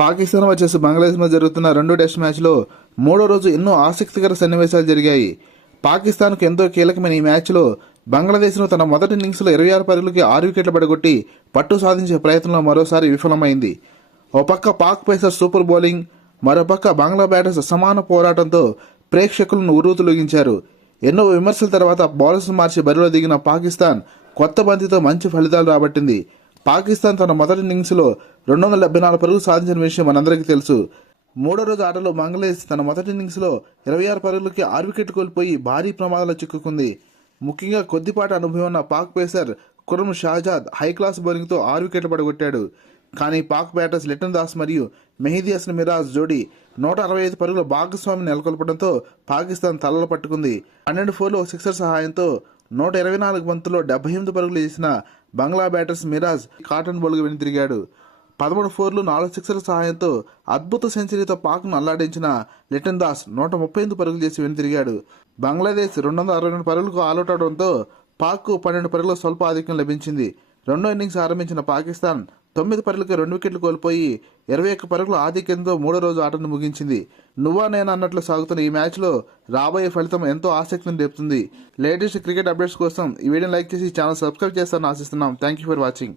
పాకిస్తాన్ వచ్చేసి బంగ్లాదేశ్ మధ్య జరుగుతున్న రెండో టెస్ట్ మ్యాచ్లో మూడో రోజు ఎన్నో ఆసక్తికర సన్నివేశాలు జరిగాయి. పాకిస్తాన్కు ఎంతో కీలకమైన ఈ మ్యాచ్లో బంగ్లాదేశ్ను తన మొదటి ఇన్నింగ్స్లో ఇరవై ఆరు పరుగులకి ఆరు వికెట్లు పడగొట్టి పట్టు సాధించే ప్రయత్నంలో మరోసారి విఫలమైంది. ఓ పక్క పాక్ పేసర్ సూపర్ బౌలింగ్ మరోపక్క బంగ్లా బ్యాటర్స్ సమాన పోరాటంతో ప్రేక్షకులను ఉరువుతొలగించారు ఎన్నో విమర్శల తర్వాత బౌలర్స్ మార్చి బరిలో దిగిన పాకిస్తాన్ కొత్త బంతితో మంచి ఫలితాలు రాబట్టింది. పాకిస్తాన్ తన మొదటి ఇన్నింగ్స్లో రెండు వందల డెబ్బై నాలుగు పరుగులు సాధించిన విషయం మనందరికీ తెలుసు. మూడో రోజు ఆటలో బంగ్లాదేశ్ తన మొదటి ఇన్నింగ్స్లో ఇరవై ఆరు పరుగులకి ఆరు వికెట్ కోల్పోయి భారీ ప్రమాదాలు చిక్కుకుంది. ముఖ్యంగా కొద్దిపాటి అనుభవం ఉన్న Pak pacer Khurram Shahzad high class బౌలింగ్తో ఆరు వికెట్లు పడగొట్టాడు. కానీ పాక్ బ్యాటర్స్ లిటన్ దాస్ మరియు మెహదీ హసన్ మిరాజ్ జోడీ నూట అరవై ఐదు పరుగుల భాగస్వామిని నెలకొల్పడంతో పాకిస్తాన్ తలలు పట్టుకుంది. పన్నెండు ఫోర్లో సిక్సర్ సహాయంతో నూట ఇరవై నాలుగు బంతుల్లో డెబ్బై ఎనిమిది పరుగులు చేసిన Bangla batters Miraz caught and బౌల్గా వెనుతిరిగాడు పదమూడు ఫోర్లు నాలుగు సిక్సర్ల సహాయంతో అద్భుత సెంచరీతో పాక్ను అల్లాడించిన లిటన్ దాస్ నూట ముప్పై ఎనిమిది పరుగులు చేసి వెనుతిరిగాడు బంగ్లాదేశ్ రెండు వందల అరవై రెండు పరుగులకు ఆల్అౌట్ అవడంతో పాక్కు పన్నెండు పరుగుల స్వల్ప ఆధిక్యం లభించింది. రెండో ఇన్నింగ్స్ ఆరంభించిన పాకిస్తాన్ తొమ్మిది పరుగులకు రెండు వికెట్లు కోల్పోయి ఇరవై ఒక్క పరుగుల ఆధిక్యంతో మూడో రోజు ఆటను ముగించింది. నువ్వా నేను అన్నట్లు సాగుతున్న ఈ మ్యాచ్లో రాబోయే ఫలితం ఎంతో ఆసక్తిని రేపుతుంది. లేటెస్ట్ క్రికెట్ అప్డేట్స్ కోసం ఈ వీడియోని లైక్ చేసి ఛానల్ సబ్స్క్రైబ్ చేస్తారని ఆశిస్తున్నాం. Thank you for watching.